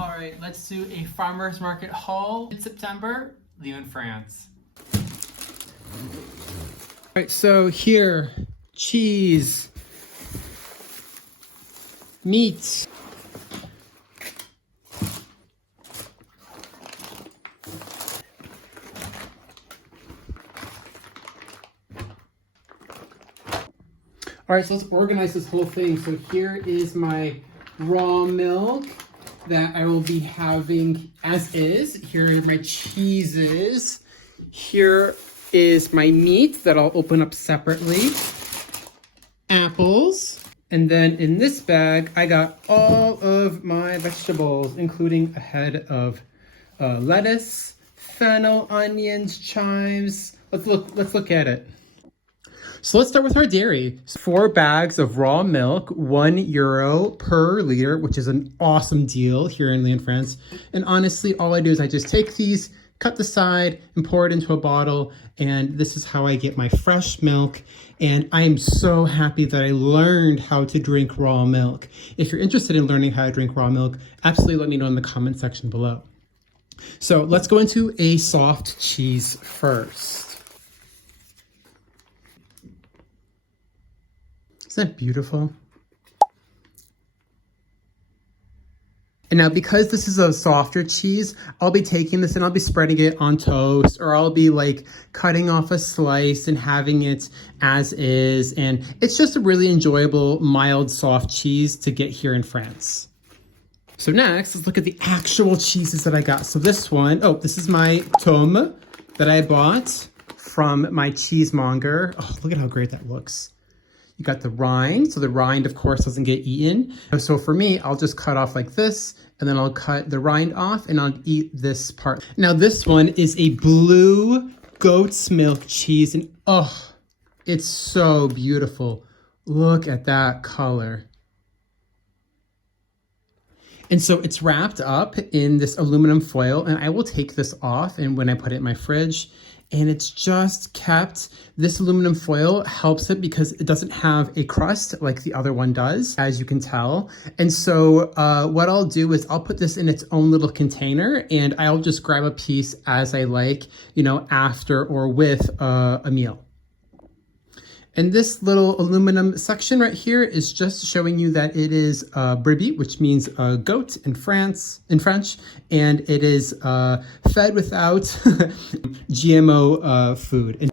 All right, let's do a farmer's market haul in September, Lyon, France. All right, so here, cheese, meat, all right, so let's organize this whole thing. So here is my raw milk that I will be having as is. Here are my cheeses. Here is my meat that I'll open up separately. Apples. And then in this bag, I got all of my vegetables, including a head of lettuce, fennel, onions, chives. Let's look at it. So let's start with our dairy. 4 bags of raw milk, €1 per liter, which is an awesome deal here in Lyon, France. And honestly, all I do is I just take these, cut the side, and pour it into a bottle. And this is how I get my fresh milk. And I am so happy that I learned how to drink raw milk. If you're interested in learning how to drink raw milk, absolutely let me know in the comment section below. So let's go into a soft cheese first. Isn't that beautiful? And now because this is a softer cheese, I'll be taking this and I'll be spreading it on toast, or I'll be like cutting off a slice and having it as is. And it's just a really enjoyable, mild, soft cheese to get here in France. So next, let's look at the actual cheeses that I got. So this one, this is my tome that I bought from my cheesemonger. Oh, look at how great that looks. You got the rind, so the rind, of course, doesn't get eaten. So for me, I'll just cut off like this, and then I'll cut the rind off, and I'll eat this part. Now, this one is a blue goat's milk cheese, and oh, it's so beautiful. Look at that color. And so it's wrapped up in this aluminum foil, and I will take this off, and when I put it in my fridge, and it's just kept, this aluminum foil helps it because it doesn't have a crust like the other one does, as you can tell. And so what I'll do is I'll put this in its own little container, and I'll just grab a piece as I like, after or with a meal. And this little aluminum section right here is just showing you that it is brebis, which means goat in French, and it is fed without GMO food. And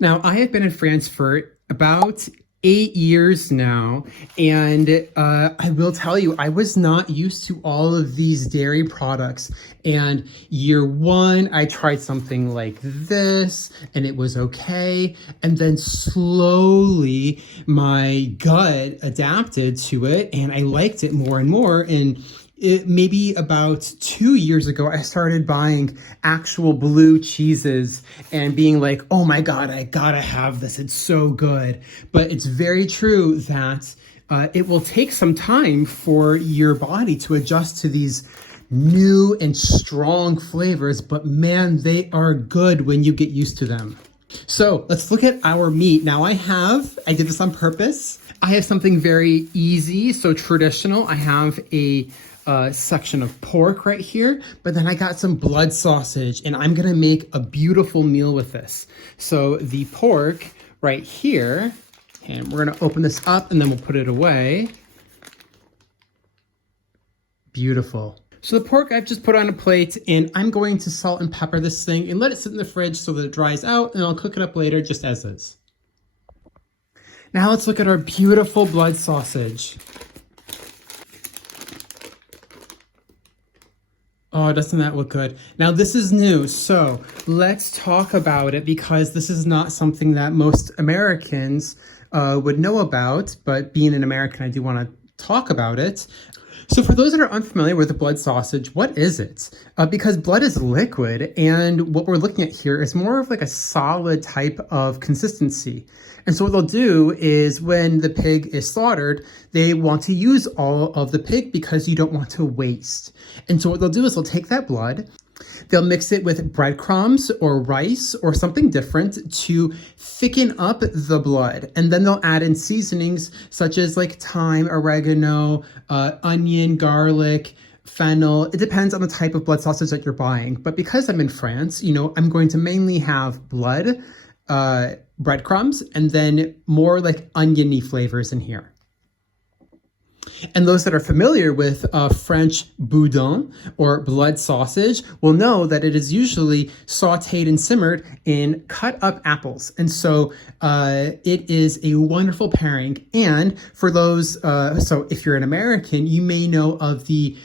now, I have been in France for about 8 years now, and I will tell you, I was not used to all of these dairy products. And year 1, I tried something like this, and it was okay. And then slowly, my gut adapted to it, and I liked it more and more. And maybe about 2 years ago, I started buying actual blue cheeses and being like, oh my God, I gotta have this. It's so good. But it's very true that it will take some time for your body to adjust to these new and strong flavors, but man, they are good when you get used to them. So let's look at our meat. Now I did this on purpose. I have something very easy, so traditional. I have a section of pork right here, but then I got some blood sausage, and I'm gonna make a beautiful meal with this. So the pork right here, and we're gonna open this up and then we'll put it away. Beautiful. So the pork I've just put on a plate, and I'm going to salt and pepper this thing and let it sit in the fridge so that it dries out, and I'll cook it up later just as is. Now let's look at our beautiful blood sausage. Oh, doesn't that look good? Now this is new, so let's talk about it because this is not something that most Americans would know about, but being an American, I do want to talk about it. So for those that are unfamiliar with the blood sausage, what is it? Because blood is liquid, and what we're looking at here is more of like a solid type of consistency. And so what they'll do is when the pig is slaughtered, they want to use all of the pig because you don't want to waste. And so what they'll do is they'll take that blood, they'll mix it with breadcrumbs or rice or something different to thicken up the blood. And then they'll add in seasonings such as like thyme, oregano, onion, garlic, fennel. It depends on the type of blood sausage that you're buying. But because I'm in France, I'm going to mainly have blood, breadcrumbs, and then more like oniony flavors in here. And those that are familiar with French Boudin or blood sausage will know that it is usually sauteed and simmered in cut up apples. And so it is a wonderful pairing. And for those, so if you're an American, you may know of the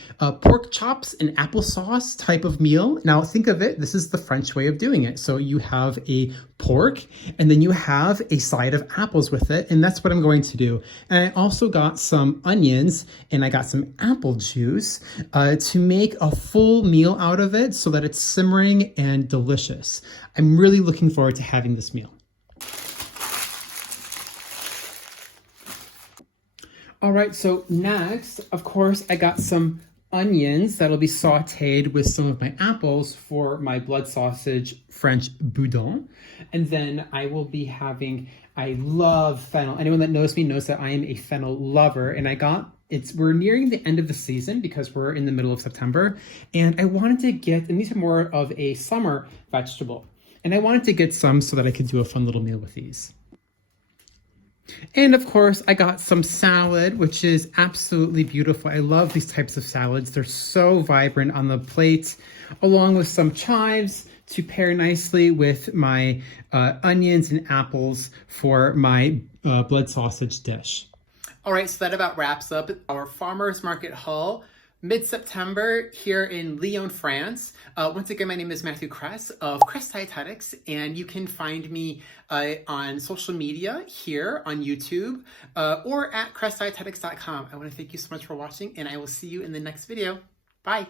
pork chops and applesauce type of meal. Now think of it, this is the French way of doing it. So you have a pork and then you have a side of apples with it. And that's what I'm going to do. And I also got some onions and I got some apple juice to make a full meal out of it so that it's simmering and delicious. I'm really looking forward to having this meal. All right, so next, of course, I got some onions that'll be sauteed with some of my apples for my blood sausage French Boudin. And then I will be having, I love fennel. Anyone that knows me knows that I am a fennel lover. And we're nearing the end of the season because we're in the middle of September. And I wanted to get, and these are more of a summer vegetable. And I wanted to get some so that I could do a fun little meal with these. And of course, I got some salad, which is absolutely beautiful. I love these types of salads. They're so vibrant on the plate, along with some chives to pair nicely with my onions and apples for my blood sausage dish. All right, so that about wraps up our farmers market haul. Mid-September here in Lyon, France. Once again, my name is Matthew Cress of Cress Dietetics, and you can find me on social media here on YouTube or at cressdietetics.com. I want to thank you so much for watching, and I will see you in the next video. Bye.